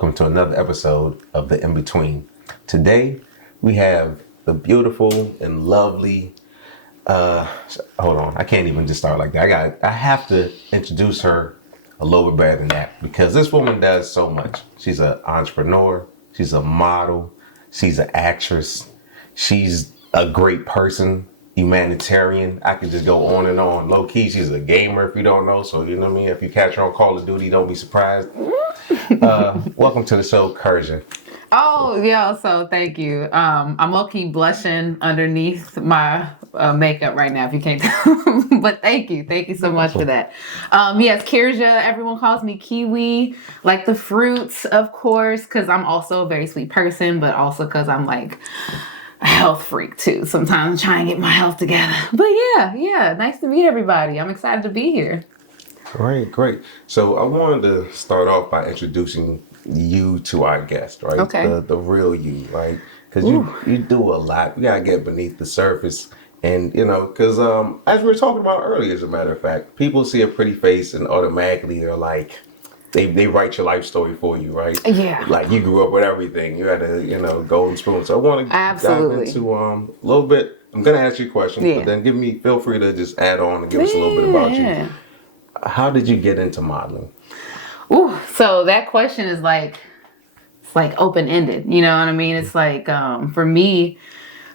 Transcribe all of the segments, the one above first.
welcome to another episode of The In Between. Today we have the beautiful and lovely. Hold on, I can't even just start like that. I have to introduce her a little bit better than that because this woman does so much. She's an entrepreneur. She's a model. She's an actress. She's a great person. Humanitarian. I could just go on and on. Low key, she's a gamer if you don't know. So you know what I mean. If you catch her on Call of Duty, don't be surprised. Welcome to the show, Kirjah. Oh yeah, so thank you. I'm low key blushing underneath my makeup right now. If you can't tell, but thank you so much for that. Yes, Kirjah. Everyone calls me Kiwi, like the fruits, of course, because I'm also a very sweet person, but also because I'm like a health freak too. Sometimes trying to get my health together. But yeah, nice to meet everybody. I'm excited to be here. Great. So I wanted to start off by introducing you to our guest, right? Okay. The real you, right? Because you do a lot. We gotta get beneath the surface, and because as we were talking about earlier, as a matter of fact, people see a pretty face and automatically they're like, they write your life story for you, right? Yeah. Like you grew up with everything. You had a golden spoon. So I want to dive into a little bit. I'm gonna ask you a question, but then feel free to just add on and give us a little bit about you. How did you get into modeling? Ooh, so that question is it's like open-ended. You know what I mean? It's like, for me,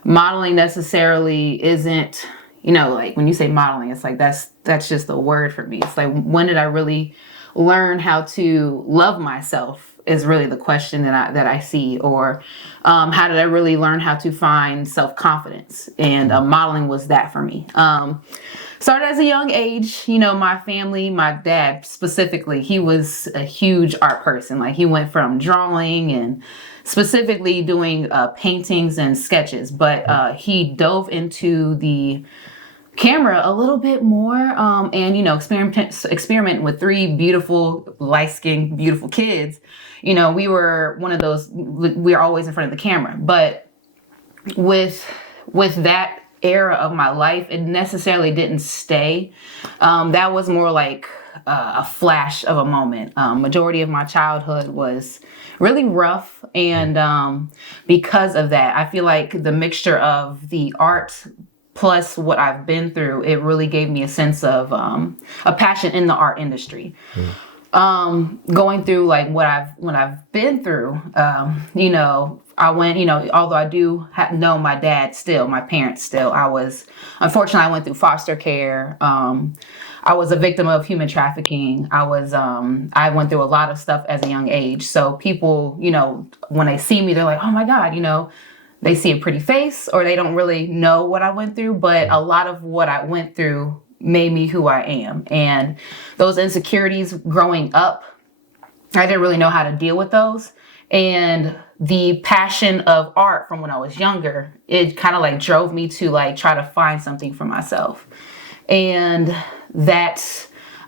modeling necessarily isn't, like when you say modeling, it's like, that's just a word for me. It's like, when did I really learn how to love myself is really the question that I see, or how did I really learn how to find self-confidence? And modeling was that for me. Started as a young age, my family, my dad specifically, he was a huge art person. Like he went from drawing and specifically doing paintings and sketches, but he dove into the camera a little bit more and experiment with three beautiful, light-skinned, beautiful kids. We were one of those, we were always in front of the camera, but with that era of my life, it necessarily didn't stay. That was more like a flash of a moment. Majority of my childhood was really rough, and because of that, I feel like the mixture of the art plus what I've been through, it really gave me a sense of a passion in the art industry. Going through like what I've been through, I went, although I do know my dad still, my parents still, unfortunately, I went through foster care. I was a victim of human trafficking. I went through a lot of stuff as a young age. So people, when they see me, they're like, oh my God, they see a pretty face or they don't really know what I went through. But a lot of what I went through made me who I am. And those insecurities growing up, I didn't really know how to deal with those. And the passion of art from when I was younger, it kind of like drove me to like try to find something for myself. And I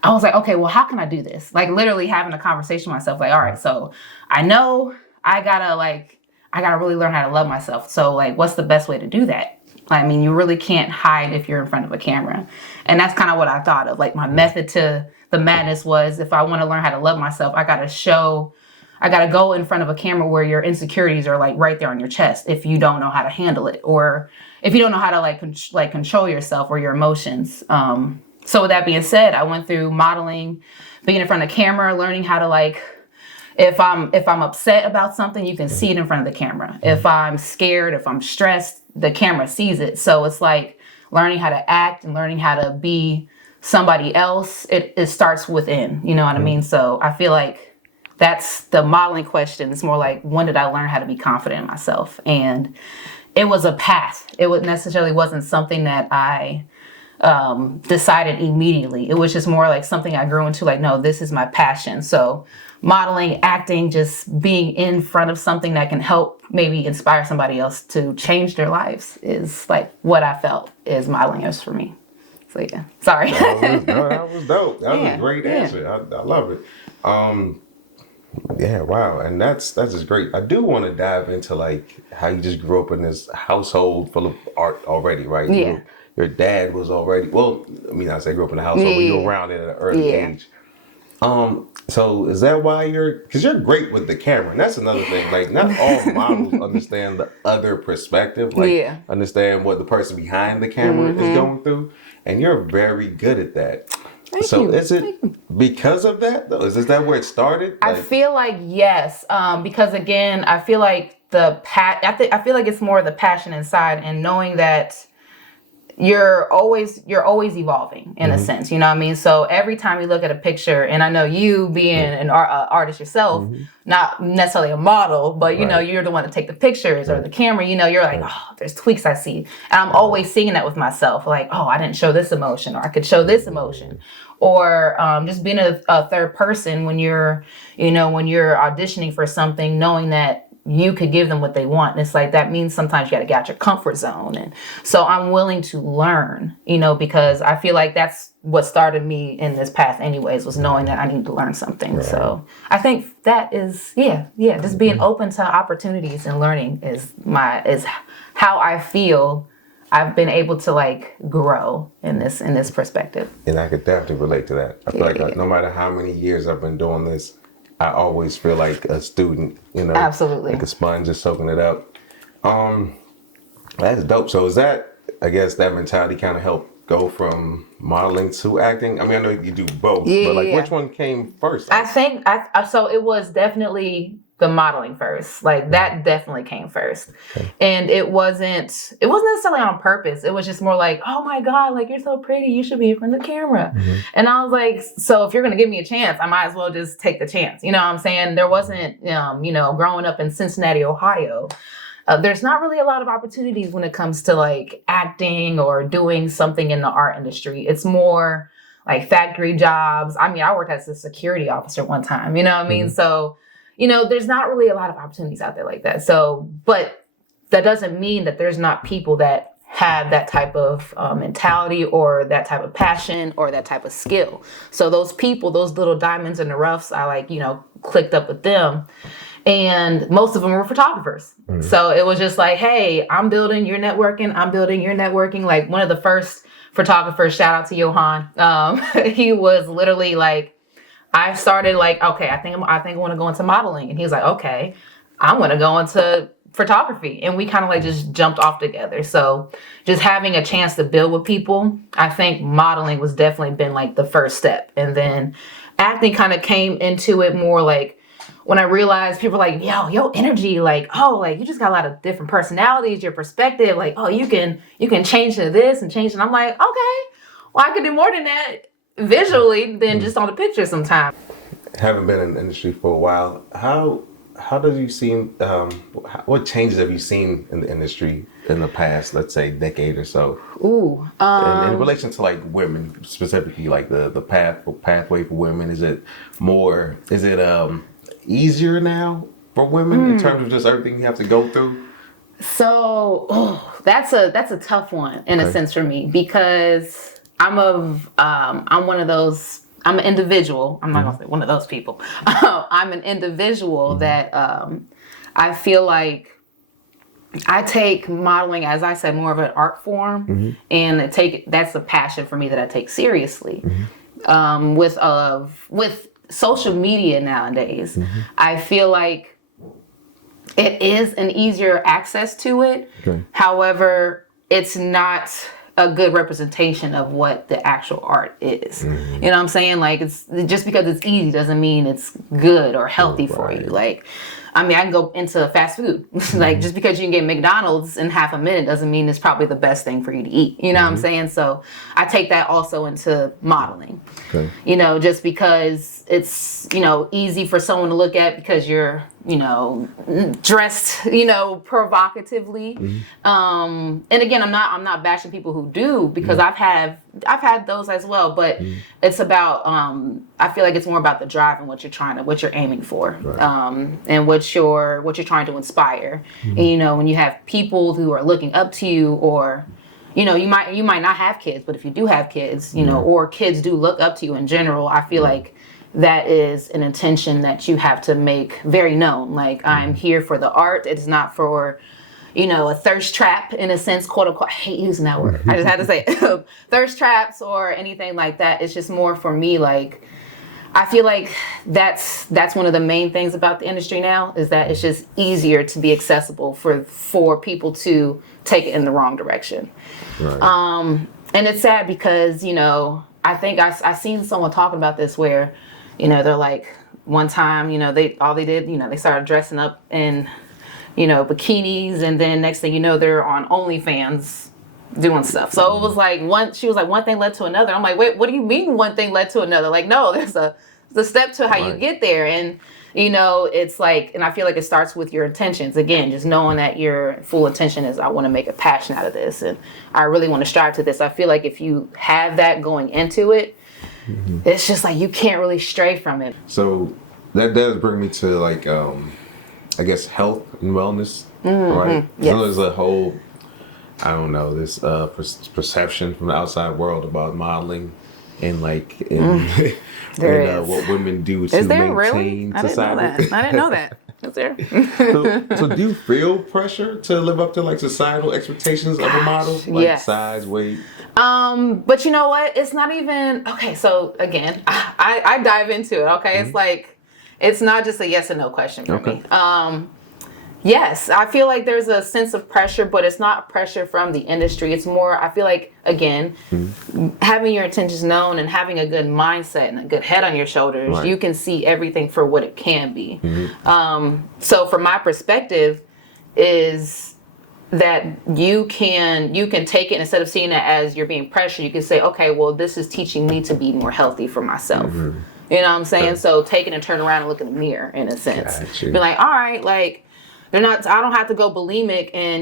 was like, okay, well, how can I do this? Like literally having a conversation with myself, like, all right, so I know I gotta really learn how to love myself. So like, what's the best way to do that? I mean, you really can't hide if you're in front of a camera. And that's kind of what I thought of. Like my method to the madness was, if I want to learn how to love myself, I got to go in front of a camera where your insecurities are like right there on your chest if you don't know how to handle it, or if you don't know how to control yourself or your emotions. So with that being said, I went through modeling, being in front of the camera, learning how to if I'm upset about something, you can see it in front of the camera. If I'm scared, if I'm stressed, the camera sees it. So it's like learning how to act and learning how to be somebody else. It starts within, you know what I mean? So I feel like that's the modeling question. It's more like, when did I learn how to be confident in myself? And it was a path. It necessarily wasn't something that I decided immediately. It was just more like something I grew into, like, no, this is my passion. So modeling, acting, just being in front of something that can help maybe inspire somebody else to change their lives is like what I felt is modeling is for me. So yeah, sorry. That was dope. That was a great answer. I love it. Yeah, wow. And that's just great. I do want to dive into like how you just grew up in this household full of art already, right? Yeah. Your dad was already, well, I mean, I say grew up in a household, but you were around it at an early age. So is that why because you're great with the camera, and that's another thing. Like, not all models understand the other perspective, like Yeah. understand what the person behind the camera is going through, and you're very good at that. Thank So you. is it because of that though? Is that where it started? I feel like yes, because again, I feel like I feel like it's more the passion inside, and knowing that you're always evolving in a sense, you know what I mean? So every time you look at a picture, and I know you being an artist yourself, not necessarily a model, but you know, you're the one to take the pictures or the camera, you know, you're like, oh, there's tweaks I see. And I'm always seeing that with myself, like, oh, I didn't show this emotion, or I could show this emotion. Or just being a third person when you're, you know, when you're auditioning for something, knowing that you could give them what they want. And it's like, that means sometimes you got to get out your comfort zone. And so I'm willing to learn, you know, because I feel like that's what started me in this path anyways, was knowing that I need to learn something. Right. So I think that is, just being open to opportunities and learning is how I feel I've been able to like grow in this perspective. And I could definitely relate to that. I feel like no matter how many years I've been doing this, I always feel like a student, you know, absolutely, like a sponge just soaking it up. That's dope. So is that, I guess, that mentality kind of helped go from modeling to acting? I mean, I know you do both, but like, which one came first? I think so it was definitely the modeling first. Like that definitely came first. Okay. And it wasn't necessarily on purpose. It was just more like, oh my God, like you're so pretty, you should be in front of the camera. Mm-hmm. And I was like, so if you're gonna give me a chance, I might as well just take the chance. You know what I'm saying? There wasn't, you know, growing up in Cincinnati, Ohio, there's not really a lot of opportunities when it comes to like acting or doing something in the art industry. It's more like factory jobs. I mean, I worked as a security officer one time, you know what I mean? Mm-hmm. So, you know, there's not really a lot of opportunities out there like that. So, but that doesn't mean that there's not people that have that type of mentality or that type of passion or that type of skill. So those people, those little diamonds in the roughs, I like, you know, clicked up with them. And most of them were photographers. Mm-hmm. So it was just like, hey, I'm building, you're networking, I'm building, you're networking. Like one of the first photographers, shout out to Johan. He was literally like, I started like, okay, I think I want to go into modeling. And he was like, okay, I want to go into photography. And we kind of like just jumped off together. So just having a chance to build with people, I think modeling was definitely been like the first step. And then acting kind of came into it more like when I realized people were like, yo, your energy, like, oh, like you just got a lot of different personalities, your perspective, like, oh, you can change to this and change. And I'm like, okay, well, I could do more than that visually than just on the picture sometimes. Having been in the industry for a while, how do you see, what changes have you seen in the industry in the past, let's say, decade or so? Ooh. In relation to like women, specifically like the pathway for women, is it easier now for women in terms of just everything you have to go through? So that's a tough one in a sense for me, because I'm one of those, I'm an individual. I'm not gonna say one of those people. I'm an individual that I feel like I take modeling, as I said, more of an art form, and that's a passion for me that I take seriously. With social media nowadays, I feel like it is an easier access to it. Okay. However, it's not a good representation of what the actual art is. You know what I'm saying? Like, it's just because it's easy doesn't mean it's good or healthy for you. Like, I mean, I can go into fast food. Like, just because you can get McDonald's in half a minute doesn't mean it's probably the best thing for you to eat. You know what I'm saying? So I take that also into modeling. Okay. You know, just because it's, you know, easy for someone to look at because you're, you know, dressed, you know, provocatively. And again, I'm not bashing people who do, because I've had those as well, but it's about, I feel like it's more about the drive and what you're aiming for, and what you're trying to inspire. And, you know, when you have people who are looking up to you, or, you know, you might not have kids, but if you do have kids, you know, or kids do look up to you in general, I feel like that is an intention that you have to make very known. Like, I'm here for the art. It's not for, you know, a thirst trap in a sense, quote unquote. I hate using that word. I just had to say it. Thirst traps or anything like that. It's just more for me, like, I feel like that's one of the main things about the industry now is that it's just easier to be accessible for people to take it in the wrong direction. Right. And it's sad because, I think I seen someone talking about this where, they're like, one time, they did, they started dressing up in, bikinis, and then next thing you know, they're on OnlyFans doing stuff. So it was like she was like, one thing led to another. I'm like, wait, what do you mean one thing led to another? Like, no, there's a step to how you get there. And, it's like, and I feel like it starts with your intentions. Again, just knowing that your full intention is, I want to make a passion out of this, and I really want to strive to this. I feel like if you have that going into it, it's just like you can't really stray from it. So that does bring me to like, I guess health and wellness, right? Yes. So there's a whole, I don't know, this perception from the outside world about modeling and like what women do to maintain society. I didn't know that. Is there? So do you feel pressure to live up to like societal expectations of a model? Like yes. size, weight? But you know what? It's not even, okay, so again, I dive into it, okay? It's like, it's not just a yes or no question for me. Yes, I feel like there's a sense of pressure, but it's not pressure from the industry. It's more, I feel like, again, having your intentions known and having a good mindset and a good head on your shoulders, you can see everything for what it can be. So from my perspective is that you can take it, instead of seeing it as you're being pressured, you can say, okay, well, this is teaching me to be more healthy for myself. You know what I'm saying? So take it and turn around and look in the mirror, in a sense. Be like, all right, like, I don't have to go bulimic and,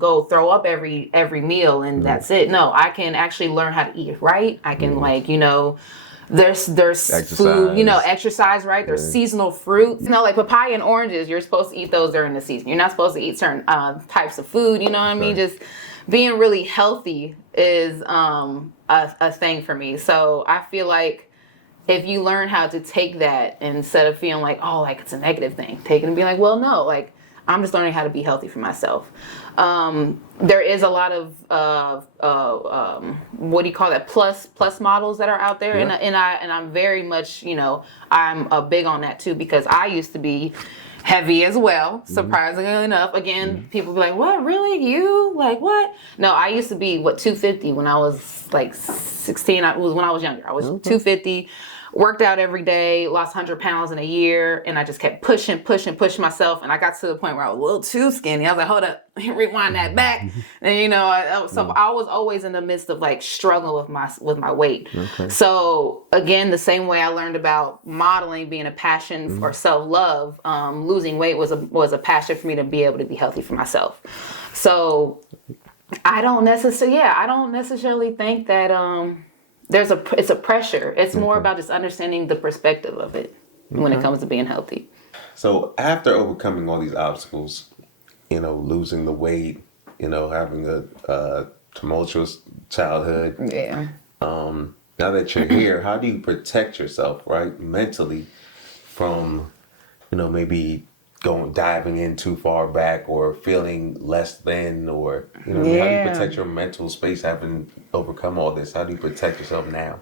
go throw up every meal and that's it. No, I can actually learn how to eat right. I can there's exercise. Food, exercise, right? There's seasonal fruits. Like papaya and oranges, you're supposed to eat those during the season. You're not supposed to eat certain types of food, you know what I mean? Just being really healthy is a thing for me. So I feel like if you learn how to take that instead of feeling like, oh, like it's a negative thing, take it and be like, well, no, like I'm just learning how to be healthy for myself. There is a lot of what do you call that, plus models that are out there, and I'm very much, I'm big on that too, because I used to be heavy as well, surprisingly enough. Again, people be like, what, really, you, like, what? No, I used to be 250 when I was like 16. It was when I was younger. I was 250. Worked out every day, lost 100 pounds in a year, and I just kept pushing myself, and I got to the point where I was a little too skinny. I was like, hold up, rewind that back. And I was always in the midst of like struggling with my weight. So again, the same way I learned about modeling being a passion for self-love, losing weight was a passion for me to be able to be healthy for myself. So I don't necessarily think that it's a pressure. It's more about just understanding the perspective of it when it comes to being healthy. So after overcoming all these obstacles, losing the weight, having a tumultuous childhood. Yeah. Now that you're here, how do you protect yourself, right, mentally from, maybe diving in too far back or feeling less than, or how do you protect your mental space having overcome all this? How do you protect yourself now?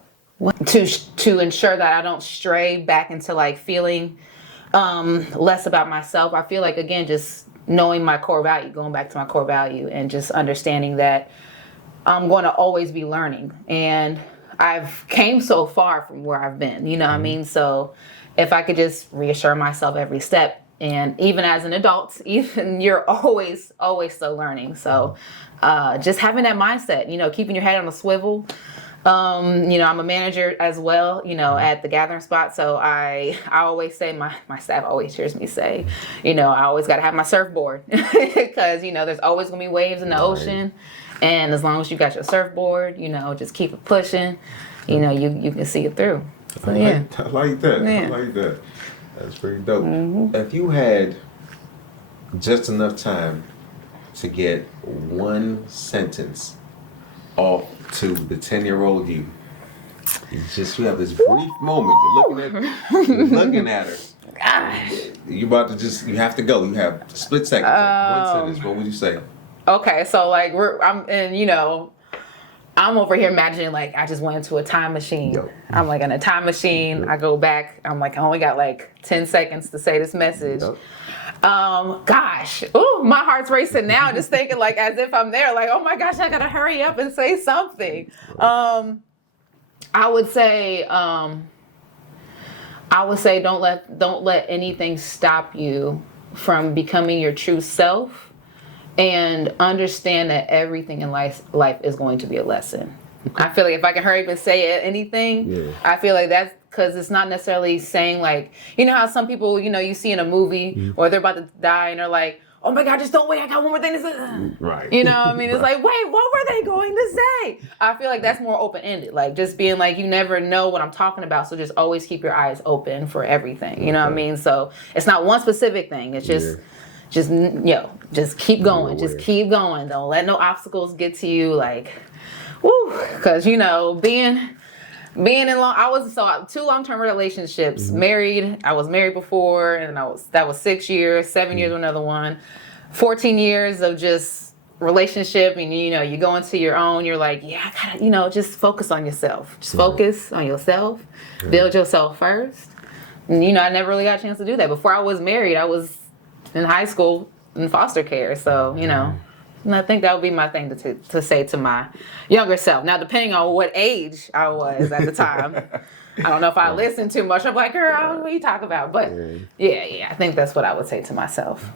To ensure that I don't stray back into like feeling less about myself. I feel like, again, just knowing my core value, going back to my core value, and just understanding that I'm going to always be learning, and I've came so far from where I've been, what I mean? So if I could just reassure myself every step, and even as an adult, even you're always still learning. So just having that mindset, keeping your head on a swivel. I'm a manager as well, at the gathering spot. So I always say, my staff always hears me say, I always got to have my surfboard because, there's always going to be waves in the ocean. And as long as you got your surfboard, just keep it pushing, you can see it through. So, yeah. I like that. Yeah. I like that. That's pretty dope. If you had just enough time to get one sentence off to the 10-year-old you have this brief moment. You're looking at her. Gosh. You have to go. You have a split second. One sentence. What would you say? Okay, so like I'm over here imagining like I just went into a time machine. Yo. I'm like in a time machine. I go back. I'm like, I only got like 10 seconds to say this message. Yep. Gosh, ooh, my heart's racing now, just thinking like as if I'm there, like, oh my gosh, I gotta hurry up and say something. I would say don't let anything stop you from becoming your true self, and understand that everything in life is going to be a lesson. I feel like if I can hurry up and say anything, I feel like that's because it's not necessarily saying like, you know how some people, you see in a movie or they're about to die and they're like, oh my God, just don't wait, I got one more thing to say. Right. You know what I mean? It's like, wait, what were they going to say? I feel like that's more open-ended. Like just being like, you never know what I'm talking about. So just always keep your eyes open for everything. You know what I mean? So it's not one specific thing. It's just keep going. Just keep going. Don't let no obstacles get to you. Like, woo, because being in two long-term relationships, married. I was married before, and that was 6 years, 7 years with another one, 14 years of just relationship, and you go into your own. You're like, yeah, I gotta, just focus on yourself. Just focus on yourself. Build yourself first. And I never really got a chance to do that before I was married. I was in high school in foster care, so and I think that would be my thing to say to my younger self. Now, depending on what age I was at the time, I don't know if I listened too much. I'm like, girl, what are you talking about? But yeah, I think that's what I would say to myself.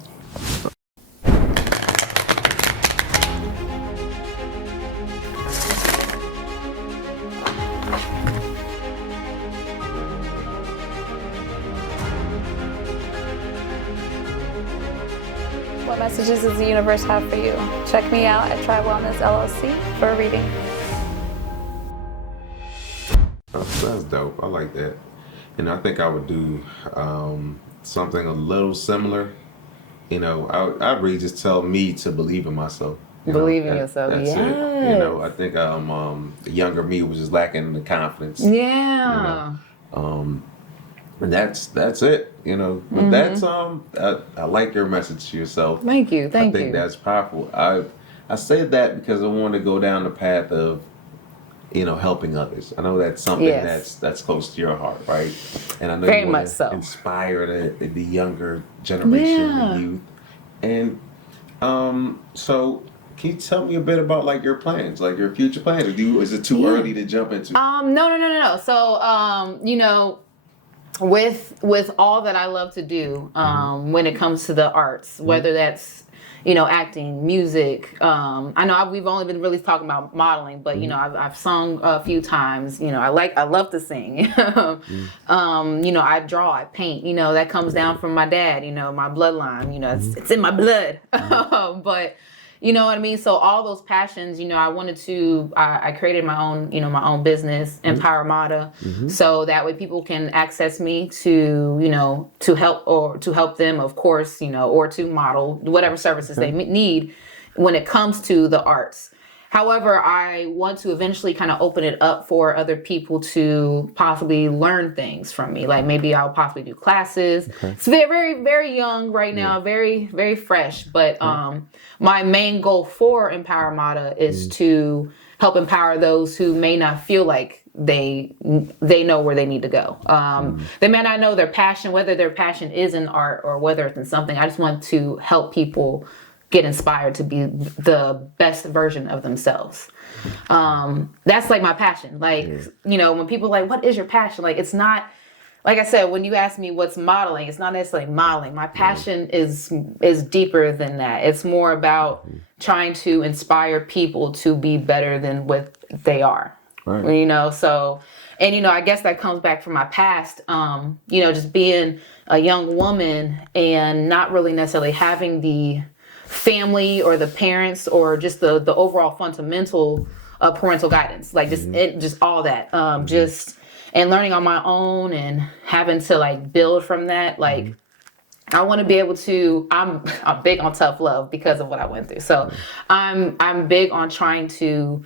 What messages does the universe have for you? Check me out at Try Wellness LLC for a reading. That's dope. I like that. I think I would do something a little similar. I'd really just tell me to believe in myself. Believe in yourself. That's yes. it. I think the younger me was just lacking the confidence. Yeah. And that's it. But that's I like your message to yourself. Thank you. I think that's powerful. I said that because I want to go down the path of helping others. I know that's something that's close to your heart, right? And I know very you much want to so inspire the younger generation, the youth. And so can you tell me a bit about like your plans, like your future plans? Is it too early to jump into? No. So with all that I love to do, when it comes to the arts, whether that's acting, music. I know we've only been really talking about modeling, but I've sung a few times. I love to sing. I draw, I paint. That comes down from my dad. My bloodline. It's in my blood. But you know what I mean? So all those passions, I created my own business, Empower Mata, so that way people can access me to help them, of course, or to model whatever services they need when it comes to the arts. However, I want to eventually kind of open it up for other people to possibly learn things from me. Like maybe I'll possibly do classes. Okay. It's very, very young right now, very, very fresh. But my main goal for Empower Mata is to help empower those who may not feel like they know where they need to go. They may not know their passion, whether their passion is in art or whether it's in something. I just want to help people get inspired to be the best version of themselves. That's like my passion. Like, when people are like, what is your passion? Like, it's not, like I said, when you ask me what's modeling, it's not necessarily modeling. My passion is deeper than that. It's more about trying to inspire people to be better than what they are. Right. So, and I guess that comes back from my past, just being a young woman and not really necessarily having the family or the parents or just the overall fundamental parental guidance, like just all that, just and learning on my own and having to like build from that. Like I want to be able to. I'm big on tough love because of what I went through. So I'm big on trying to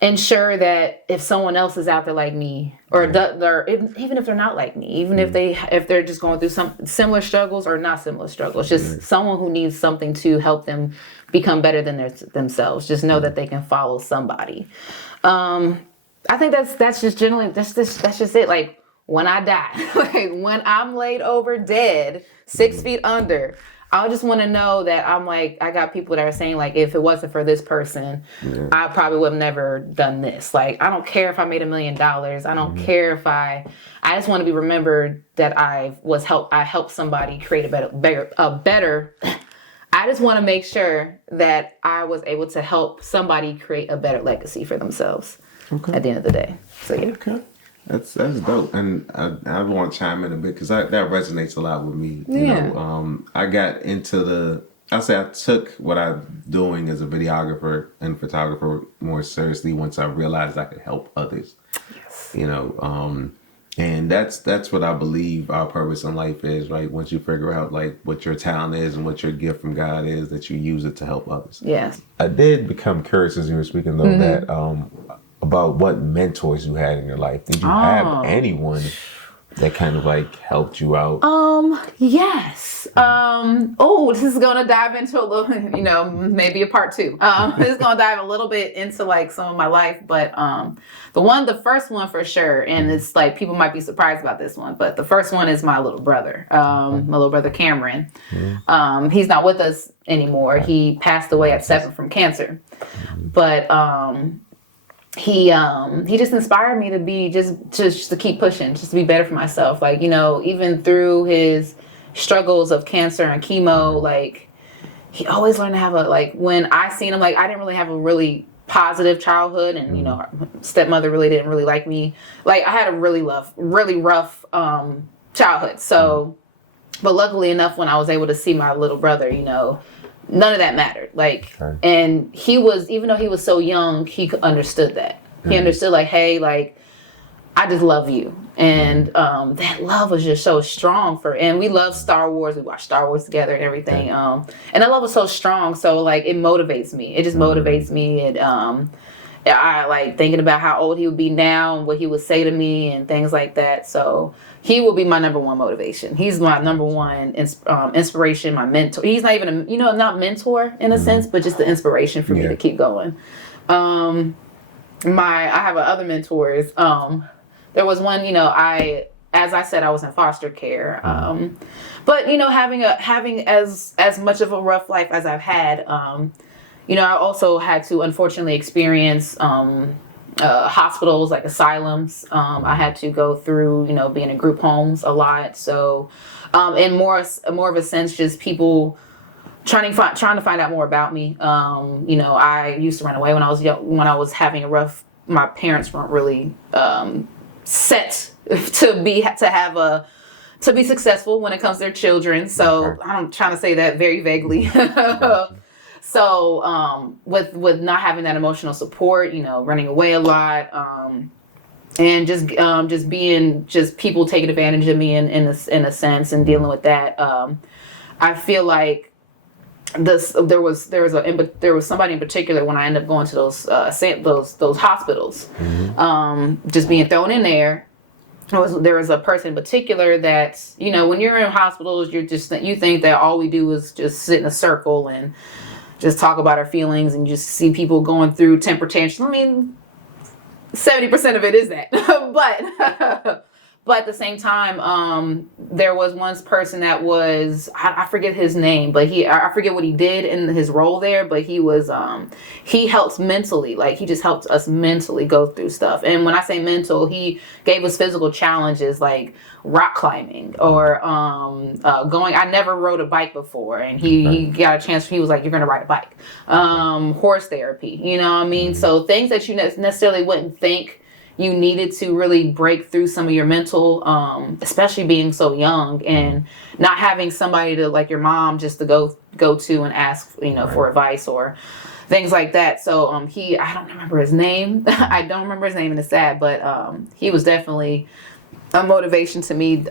ensure that if someone else is out there like me, or even if they're not like me, even if they're just going through some similar struggles or not similar struggles, just someone who needs something to help them become better than themselves, just know that they can follow somebody. I think that's just generally that's just it. Like when I die, like when I'm laid over dead, 6 feet under, I just want to know that I'm like, I got people that are saying like, if it wasn't for this person, I probably would have never done this. Like, I don't care if I made $1 million. I don't care if I just want to be remembered that I helped somebody create a better. I just want to make sure that I was able to help somebody create a better legacy for themselves at the end of the day. So yeah. Okay. That's dope, and I want to chime in a bit because that resonates a lot with me. You know, I got into I took what I'm doing as a videographer and photographer more seriously once I realized I could help others. Yes. You know, and that's what I believe our purpose in life is, right? Once you figure out like what your talent is and what your gift from God is, that you use it to help others. Yes. I did become curious as you were speaking though that about what mentors you had in your life. Did you have anyone that kind of like helped you out? Yes. This is gonna dive into a little, maybe a part 2. This is gonna dive a little bit into like some of my life, but the first one for sure, and it's like people might be surprised about this one, but the first one is my little brother, my little brother Cameron. He's not with us anymore. He passed away at 7 from cancer, but he just inspired me to be just to keep pushing, just to be better for myself. Like, even through his struggles of cancer and chemo, like he always learned to have when I seen him, like I didn't really have a really positive childhood, and our stepmother really didn't really like me. Like I had a really rough childhood. So, but luckily enough, when I was able to see my little brother, none of that mattered. Like, and he was, even though he was so young, he understood that. He understood like, hey, like, I just love you. And that love was just so strong and we love Star Wars. We watched Star Wars together and everything. And that love was so strong. So like, it motivates me. It just motivates me. And I like thinking about how old he would be now and what he would say to me and things like that. So he will be my number one motivation. He's my number one inspiration, my mentor. He's not even not mentor in a sense, but just the inspiration for me to keep going. I have other mentors. There was one, as I said, I was in foster care. But having as much of a rough life as I've had, I also had to unfortunately experience hospitals, like asylums. I had to go through, being in group homes a lot. So, in more of a sense, just people trying to find out more about me. I used to run away when I was young, when I was having a rough. My parents weren't really set to be successful when it comes to their children. So I'm trying to say that very vaguely. So with not having that emotional support, running away a lot, and just being people taking advantage of me in a sense, and dealing with that, I feel like there was somebody in particular when I ended up going to those hospitals, just being thrown in there. There was a person in particular that, when you're in hospitals, you think that all we do is just sit in a circle and just talk about our feelings, and just see people going through temper tantrums. I mean, 70% of it is that, but at the same time, there was one person that was, I forget his name, but I forget what he did in his role there, but he was, he helped mentally, like he just helped us mentally go through stuff. And when I say mental, he gave us physical challenges like rock climbing or I never rode a bike before, and he got a chance. He was like, you're going to ride a bike. Horse therapy, you know what I mean? So things that you necessarily wouldn't think you needed to really break through some of your mental, especially being so young and not having somebody to, like your mom, just to go to and ask, for advice or things like that. So I don't remember his name. I don't remember his name, and it's sad, but he was definitely a motivation to me.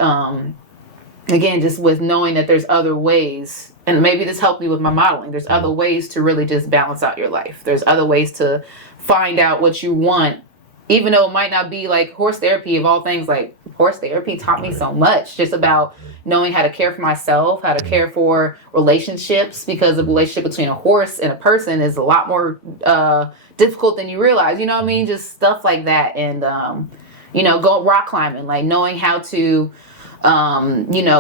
Again, just with knowing that there's other ways and maybe this helped me with my modeling, there's other ways to really just balance out your life. There's other ways to find out what you want, even though it might not be like horse therapy of all things. Like horse therapy taught me so much just about knowing how to care for myself, how to care for relationships, because the relationship between a horse and a person is a lot more difficult than you realize. You know what I mean? Just stuff like that. And, go rock climbing, like knowing how to,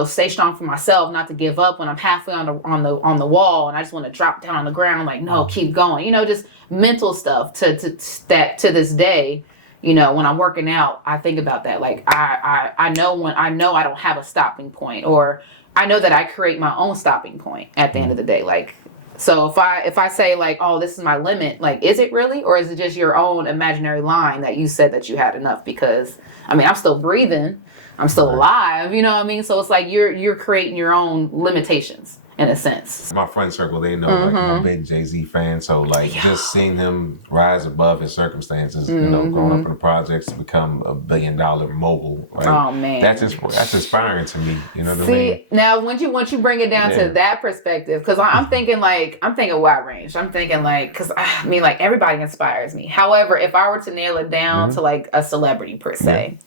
stay strong for myself, not to give up when I'm halfway on the wall and I just want to drop down on the ground. Like, no, keep going. Just mental stuff to this day. When I'm working out, I think about that. Like I know I don't have a stopping point, or I know that I create my own stopping point at the end of the day. Like, so if I say like, oh, this is my limit, like, is it really, or is it just your own imaginary line that you said that you had enough? Because I'm still breathing, I'm still alive. You know what I mean? So it's like you're creating your own limitations. In a sense. My friend circle, they know like I'm a big Jay-Z fan, so like just seeing him rise above his circumstances, growing up in the projects to become $1 billion mogul. Like, oh man, that's inspiring to me. You know what I mean? See, now once you bring it down to that perspective, because I'm thinking wide range. I'm thinking like, because like everybody inspires me. However, if I were to nail it down to like a celebrity per se.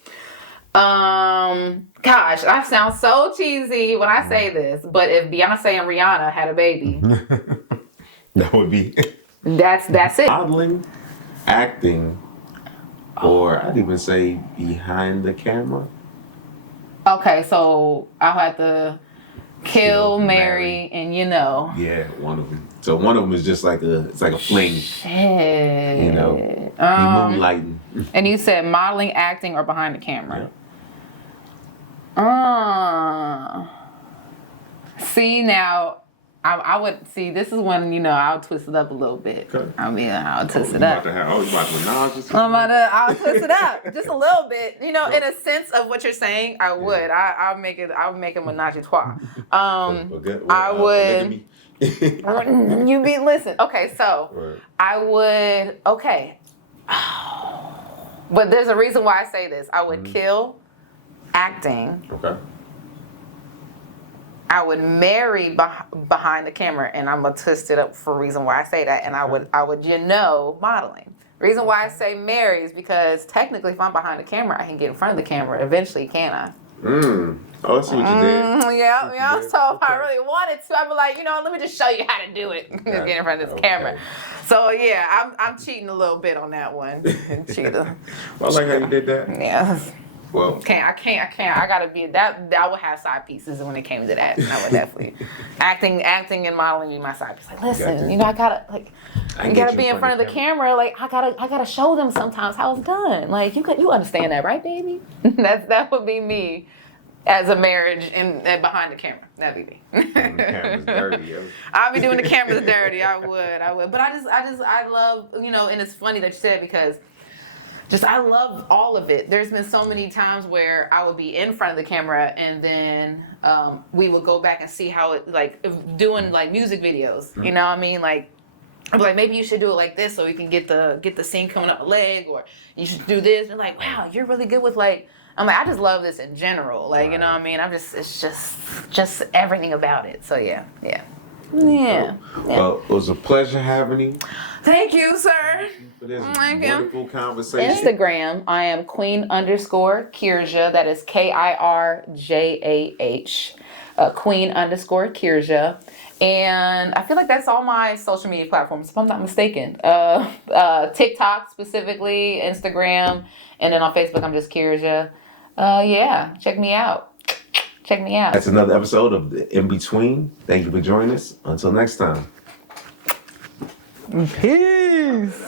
Gosh, I sound so cheesy when I say this, but if Beyonce and Rihanna had a baby, that would be that's it. Modeling, acting, or I'd even say behind the camera. Okay, so I'll have to kill, marry, and Yeah, one of them. So one of them is just like a fling. Shit. He moonlighting. And you said modeling, acting, or behind the camera. See, now I would see. This is when I'll twist it up a little bit. Okay. I'll twist it up. I'll twist it up just a little bit. In a sense of what you're saying, I would. I'll make it a menage a trois. I would. Listen. Okay, so I would. Okay, but there's a reason why I say this. I would kill acting. Okay. I would marry behind the camera, and I'm gonna twist it up for a reason why I say that. And I would modeling. The reason why I say marry is because technically, if I'm behind the camera, I can get in front of the camera eventually, can I? Oh, I see what you did. Yeah. So if I really wanted to, I'd be like, let me just show you how to do it. Get in front of this camera. So yeah, I'm cheating a little bit on that one. Cheater. Well, I like how you did that. Yeah. Well, I can't. I gotta be that. I would have side pieces when it came to that. I would definitely acting and modeling be my side piece. Like, listen, I gotta you gotta be in front of the camera. Like, I gotta show them sometimes how it's done. Like, you understand that, right, baby? that would be me as a marriage and behind the camera. That'd be me. The camera's dirty. I'll be doing the cameras dirty. I would. But I love and it's funny that you said, because I love all of it. There's been so many times where I would be in front of the camera, and then we would go back and see how it, like, doing like music videos. You know what I mean? Like, I'm like, maybe you should do it like this so we can get the scene coming up a leg, or you should do this. And like, wow, you're really good with like. I'm like, I just love this in general. Like, you know what I mean? It's just everything about it. So yeah. Well, it was a pleasure having you. Thank you, sir. For this wonderful conversation. Instagram, I am Queen_Kirjah. That is KIRJAH. Queen_Kirjah. And I feel like that's all my social media platforms, if I'm not mistaken. TikTok specifically, Instagram, and then on Facebook, I'm just Kirjah. Check me out. That's another episode of The In Between. Thank you for joining us. Until next time. Peace.